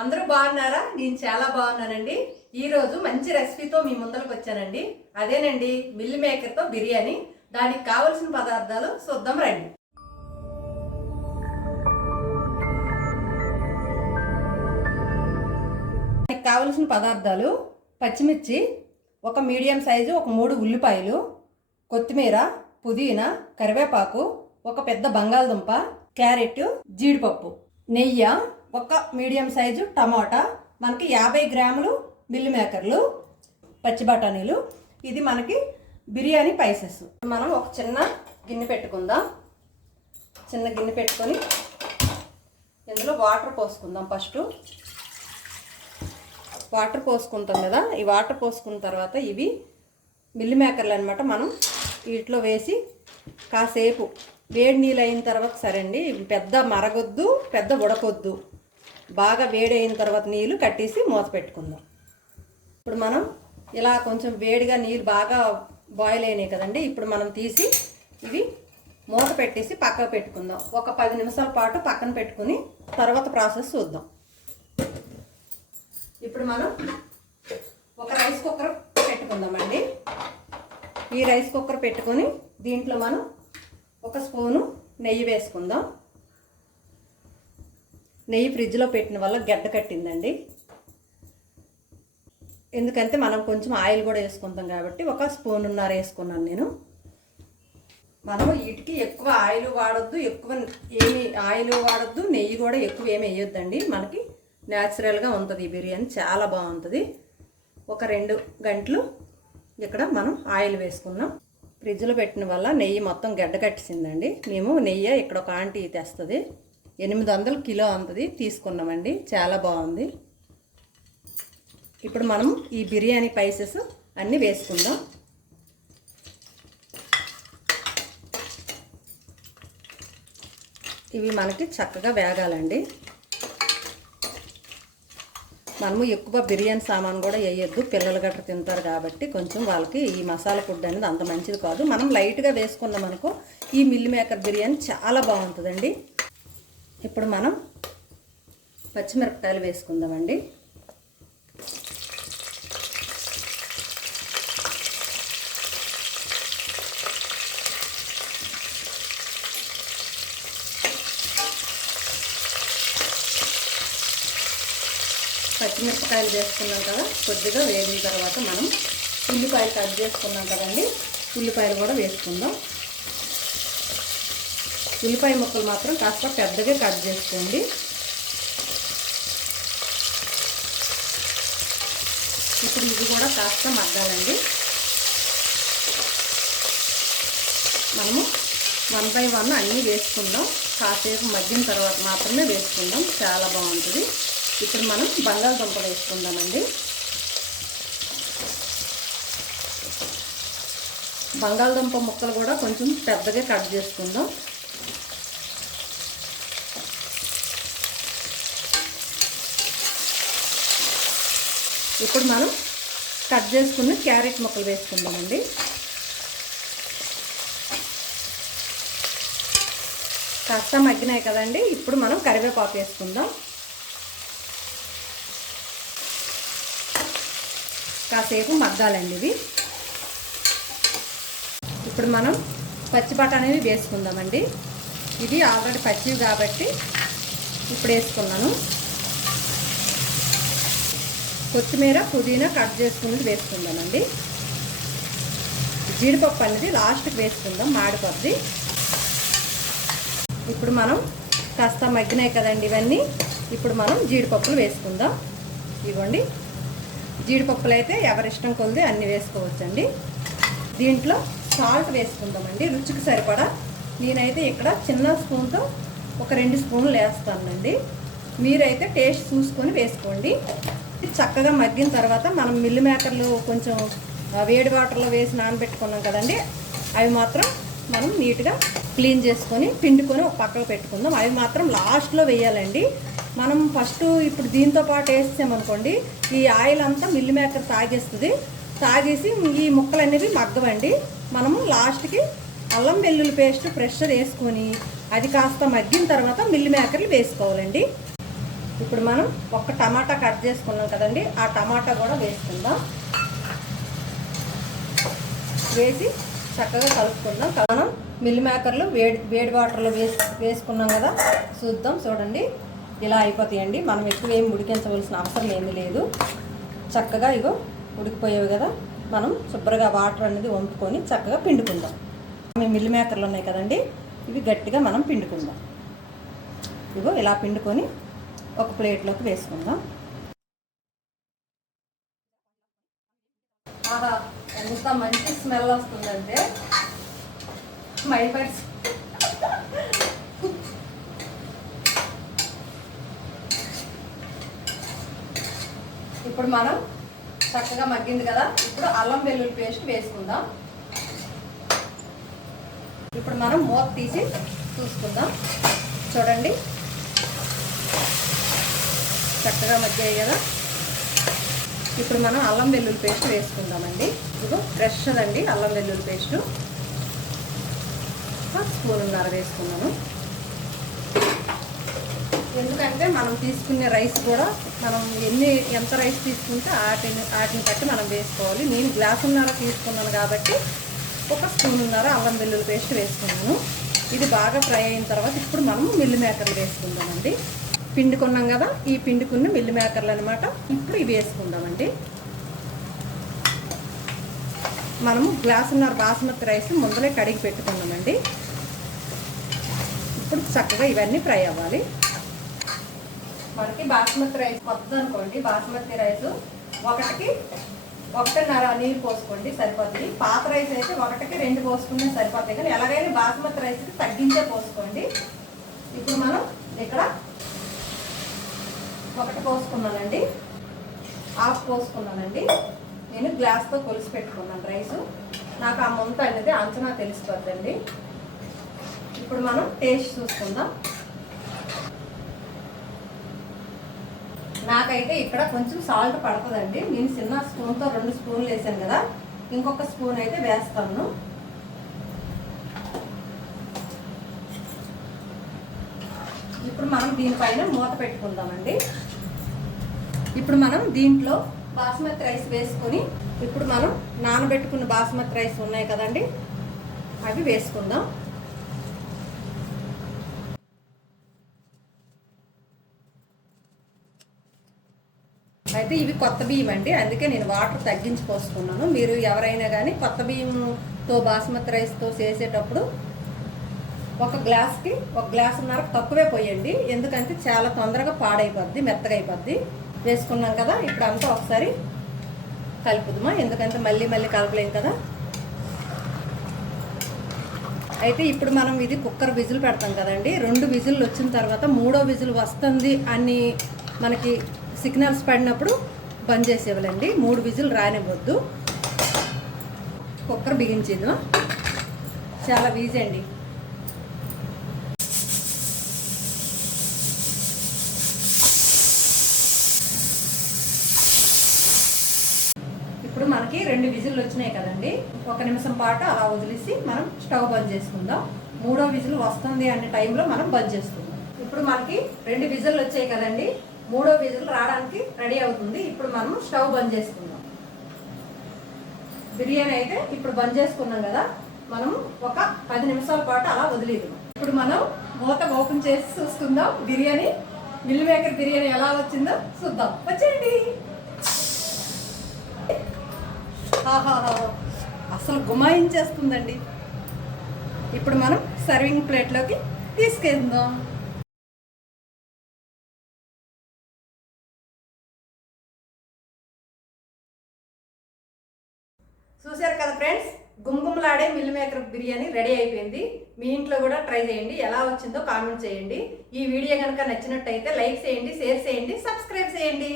అందరూ బాగున్నారా? నేను చాలా బాగున్నానండి. ఈరోజు మంచి రెసిపీతో మీ ముందరకు వచ్చానండి. అదేనండి మిల్ మేకర్తో బిర్యానీ. దానికి కావలసిన పదార్థాలు చూద్దాం రండి. దానికి కావలసిన పదార్థాలు పచ్చిమిర్చి ఒక మీడియం సైజు ఒక మూడు ఉల్లిపాయలు కొత్తిమీర పుదీనా కరివేపాకు ఒక పెద్ద బంగాళదుంప క్యారెట్ జీడిపప్పు నెయ్యి ఒక మీడియం సైజు టమాటా మనకి యాభై గ్రాములు మిల్లి మేకర్లు పచ్చి బఠానీలు. ఇది మనకి బిర్యానీ పైసెస్. మనం ఒక చిన్న గిన్నె పెట్టుకుందాం. చిన్న గిన్నె పెట్టుకొని ఇందులో వాటర్ పోసుకుందాం ఫస్ట్. వాటర్ పోసుకుంటాం కదా ఈ వాటర్ పోసుకున్న తర్వాత ఇవి మిల్లి మేకర్లు అనమాట మనం వీటిలో వేసి కాసేపు వేడి నీళ్ళు అయిన తర్వాత సరే అండి పెద్ద మరగొద్దు పెద్ద ఉడకొద్దు. బాగా వేడి అయిన తర్వాత నీళ్ళు కట్టేసి మూత పెట్టుకుందాం. ఇప్పుడు మనం ఇలా కొంచెం వేడిగా నీళ్ళు బాగా బాయిల్ అయినాయి కదండి ఇప్పుడు మనం తీసి ఇవి మూత పెట్టేసి పక్కకు పెట్టుకుందాం. ఒక పది నిమిషాల పాటు పక్కన పెట్టుకుని తర్వాత ప్రాసెస్ చూద్దాం. ఇప్పుడు మనం ఒక రైస్ కుక్కర్ పెట్టుకుందామండి. ఈ రైస్ కుక్కర్ పెట్టుకొని దీంట్లో మనం ఒక స్పూను నెయ్యి వేసుకుందాం. నెయ్యి ఫ్రిడ్జ్లో పెట్టిన వల్ల గడ్డ కట్టిందండి. ఎందుకంటే మనం కొంచెం ఆయిల్ కూడా వేసుకుంటాం కాబట్టి ఒక స్పూన్ వేసుకున్నాను నేను. మనం వీటికి ఎక్కువ ఆయిల్ వాడొద్దు ఎక్కువ ఏమి ఆయిల్ వాడొద్దు నెయ్యి కూడా ఎక్కువ ఏమి వేయొద్దండి. మనకి న్యాచురల్గా ఉంటుంది ఈ బిర్యానీ చాలా బాగుంటుంది. ఒక రెండు గంటలు ఇక్కడ మనం ఆయిల్ వేసుకున్నాం. ఫ్రిడ్జ్లో పెట్టిన వల్ల నెయ్యి మొత్తం గడ్డ కట్టిసిందండి. మేము నెయ్యి ఇక్కడ ఒక ఆంటీ తెస్తుంది. ఎనిమిది వందలు కిలో అంతది తీసుకున్నామండి. చాలా బాగుంది. ఇప్పుడు మనం ఈ బిర్యానీ పైసెస్ అన్నీ వేసుకుందాం. ఇవి మనకి చక్కగా వేగాలండి. మనము ఎక్కువ బిర్యానీ సామాన్ కూడా వేయొద్దు. పిల్లలు గట్రా తింటారు కాబట్టి కొంచెం వాళ్ళకి ఈ మసాలా ఫుడ్ అనేది అంత మంచిది కాదు. మనం లైట్గా వేసుకున్నాం అనుకో ఈ మిల్ మేకర్ బిర్యానీ చాలా బాగుంటుందండి. ఇప్పుడు మనం పచ్చిమిరపకాయలు వేసుకుందామండి. పచ్చిమిరపకాయలు చేసుకున్నాం కదా కొద్దిగా వేగిన తర్వాత మనం ఉల్లిపాయలు కట్ చేసుకున్నాం కదండి ఉల్లిపాయలు కూడా వేసుకుందాం. ఉల్లిపాయ ముక్కలు మాత్రం కాస్త పెద్దగా కట్ చేసుకోండి. ఇప్పుడు ఇది కూడా కాస్త మగ్గాలండి. మనము వన్ బై వన్ అన్నీ వేసుకుందాం. కాసేపు మగ్గిన తర్వాత మాత్రమే వేసుకుందాం. చాలా బాగుంటుంది. ఇప్పుడు మనం బంగాళదుంపలు వేసుకుందామండి. బంగాళదుంప ముక్కలు కూడా కొంచెం పెద్దగా కట్ చేసుకుందాం. ఇప్పుడు మనం కట్ చేసుకున్న క్యారెట్ ముక్కలు వేసుకుందామండి. కాస్త మగ్గినాయి కదండి ఇప్పుడు మనం కరివేపాకు వేసుకుందాం. కాసేపు మగ్గాలండి ఇవి. ఇప్పుడు మనం పచ్చి బఠానీవి వేసుకుందామండి. ఇది ఆల్రెడీ పచ్చివి కాబట్టి ఇప్పుడు వేసుకున్నాను. కొత్తిమీర పుదీనా కట్ చేసుకున్నది వేసుకుందామండి. జీడిపప్పు అనేది లాస్ట్కి వేసుకుందాం మాడిపోద్ది. ఇప్పుడు మనం కాస్త మగ్గినాయి కదండి ఇవన్నీ. ఇప్పుడు మనం జీడిపప్పులు వేసుకుందాం. ఇవ్వండి. జీడిపప్పులు అయితే ఎవరిష్టం కొలిది అన్ని వేసుకోవచ్చండి. దీంట్లో సాల్ట్ వేసుకుందామండి. రుచికి సరిపడా నేనైతే ఇక్కడ చిన్న స్పూన్తో ఒక రెండు స్పూన్లు వేస్తానండి. మీరైతే టేస్ట్ చూసుకొని వేసుకోండి. చక్కగా మగ్గిన తర్వాత మనం మిల్లు మేకర్లు కొంచెం వేడి వాటర్లో వేసి నానబెట్టుకున్నాం కదండి. అవి మాత్రం మనం నీట్గా క్లీన్ చేసుకొని పిండుకొని ఒక పక్కకు పెట్టుకుందాం. అవి మాత్రం లాస్ట్లో వేయాలండి. మనం ఫస్ట్ ఇప్పుడు దీంతో పాటు వేసామనుకోండి ఈ ఆయిల్ అంతా మిల్లు మేకర్ తాగేస్తుంది. తాగేసి ఈ ముక్కలు అనేవి మగ్గవండి. మనము లాస్ట్కి అల్లం వెల్లుల్లి పేస్ట్ ప్రెషర్ వేసుకొని అది కాస్త మగ్గిన తర్వాత మిల్లు మేకర్లు వేసుకోవాలండి. ఇప్పుడు మనం ఒక్క టమాటా కట్ చేసుకున్నాం కదండి ఆ టమాటా కూడా వేసుకుందాం. వేసి చక్కగా కలుపుకుందాం. మనం మిల్ మేకర్లు వేడి వేడి వాటర్లో వేసి వేసుకున్నాం కదా చూద్దాం చూడండి. ఇలా అయిపోతాయండి. మనం ఎక్కువ ఏం ఉడికించవలసిన అవసరం ఏమీ లేదు. చక్కగా ఇగో ఉడికిపోయేవి కదా మనం శుభ్రంగా వాటర్ అనేది వంపుకొని చక్కగా పిండుకుందాం. మేము మిల్ మేకర్లు ఉన్నాయి కదండి ఇవి గట్టిగా మనం పిండుకుందాం. ఇగో ఇలా పిండుకొని ఒక ప్లేట్లోకి వేసుకుందాం. ఆహా ఎంత మంచి స్మెల్ వస్తుందంటే మైపర్స్ ఇప్పుడు మనం చక్కగా మగ్గింది కదా ఇప్పుడు అల్లం వెల్లుల్లి పేస్ట్ వేసుకుందాం. ఇప్పుడు మనం మూత తీసి చూసుకుందాం. చూడండి. చక్కగా మగ్గాయి కదా. ఇప్పుడు మనం అల్లం వెల్లుల్లి పేస్ట్ వేసుకుందామండి. ఇప్పుడు ఫ్రెష్ అండి అల్లం వెల్లుల్లి పేస్ట్. స్పూన్న్నర వేసుకున్నాను. ఎందుకంటే మనం తీసుకునే రైస్ కూడా మనం ఎన్ని ఎంత రైస్ తీసుకుంటే వాటిని వాటిని బట్టి మనం వేసుకోవాలి. నేను గ్లాసున్నర తీసుకున్నాను కాబట్టి ఒక స్పూన్ అల్లం వెల్లుల్లి పేస్ట్ వేసుకున్నాను. ఇది బాగా ఫ్రై అయిన తర్వాత ఇప్పుడు మనం మిల్లి మేకర్లు వేసుకుందామండి. పిండుకున్నాం కదా ఈ పిండుకున్న మిల్లి మేకర్లు అనమాట ఇప్పుడు ఇవి వేసుకుందామండి. మనము గ్లాసున్నర బాస్మతి రైస్ ముందలే కడిగి పెట్టుకున్నామండి. ఇప్పుడు చక్కగా ఇవన్నీ ఫ్రై అవ్వాలి. మనకి బాస్మతి రైస్ కొత్త అనుకోండి బాస్మతి రైస్ ఒకటికి ఒకటిన్నర నీళ్ళు పోసుకోండి సరిపోతుంది. పాత రైస్ అయితే ఒకటికి రెండు పోసుకుంటే సరిపోతాయి. కానీ ఎలాగైనా బాస్మతి రైస్కి తగ్గించే పోసుకోండి. ఇప్పుడు మనం ఇక్కడ ఒకటి పోసుకున్నానండి. హాఫ్ పోసుకున్నానండి. నేను గ్లాస్తో కొలిసి పెట్టుకున్నాను రైస్ నాకు ఆ ముంత అనేది అంచనా తెలిసిపోద్దండి. ఇప్పుడు మనం టేస్ట్ చూసుకుందాం. నాకైతే ఇక్కడ కొంచెం సాల్ట్ పడుతుందండి. నేను చిన్న స్పూన్తో రెండు స్పూన్లు వేసాను కదా. ఇంకొక స్పూన్ అయితే వేస్తాను. ఇప్పుడు మనం దీనిపైన మూత పెట్టుకుందామండి. ఇప్పుడు మనం దీంట్లో బాస్మతి రైస్ వేసుకొని ఇప్పుడు మనం నానబెట్టుకున్న బాస్మతి రైస్ ఉన్నాయి కదండి అవి వేసుకుందాం. అయితే ఇవి కొత్త బియ్యం అండి అందుకే నేను వాటర్ తగ్గించి పోసుకున్నాను. మీరు ఎవరైనా కానీ కొత్త బియ్యంతో బాస్మతి రైస్తో చేసేటప్పుడు ఒక గ్లాస్కి ఒక గ్లాసున్నర తక్కువే పోయండి. ఎందుకంటే చాలా తొందరగా పాడైపోద్ది మెత్తగా అయిపోద్ది వేసుకున్నాం కదా ఇప్పుడు అంతా ఒకసారి కలుపుదామా? ఎందుకంటే మళ్ళీ మళ్ళీ కలపలేం కదా. అయితే ఇప్పుడు మనం ఇది కుక్కర్ విజిల్ పెడతాం కదండి. రెండు విజిల్లు వచ్చిన తర్వాత మూడో విజిల్ వస్తుంది అని మనకి సిగ్నల్స్ పడినప్పుడు బంద్ చేసేవాళ్ళండి. మూడు విజిల్ రానివ్వద్దు. కుక్కర్ బిగించేద్దాం చాలా ఈజీ అండి ఇప్పుడు మనకి రెండు విజిల్లు వచ్చినాయి కదండి. ఒక నిమిషం పాటు అలా వదిలేసి మనం స్టవ్ బంద్ చేసుకుందాం. మూడో విజిల్ వస్తుంది అనే టైంలో మనం బంద్ చేసుకుందాం. ఇప్పుడు మనకి రెండు విజిల్లు వచ్చాయి కదండి. మూడో విజిల్ రావడానికి రెడీ అవుతుంది. ఇప్పుడు మనం స్టవ్ బంద్ చేసుకుందాం. బిర్యానీ అయితే ఇప్పుడు బంద్ చేసుకున్నాం కదా. మనం ఒక పది నిమిషాల పాటు అలా వదిలేదు ఇప్పుడు మనం మూత ఓపెన్ చేసి చూసుకుందాం. బిర్యానీ మిల్ మేకర్ బిర్యానీ ఎలా వచ్చిందో చూద్దాం. వచ్చేయండి. అసలు గుమాయించేస్తుందండి. ఇప్పుడు మనం సర్వింగ్ ప్లేట్లోకి తీసుకెళ్దాం. చూశారు కదా ఫ్రెండ్స్ గుమగుమలాడే మిల్ మేకర్ బిర్యానీ రెడీ అయిపోయింది. మీ ఇంట్లో కూడా ట్రై చేయండి ఎలా వచ్చిందో కామెంట్ చేయండి. ఈ వీడియో కనుక నచ్చినట్టయితే లైక్ చేయండి షేర్ చేయండి సబ్స్క్రైబ్ చేయండి.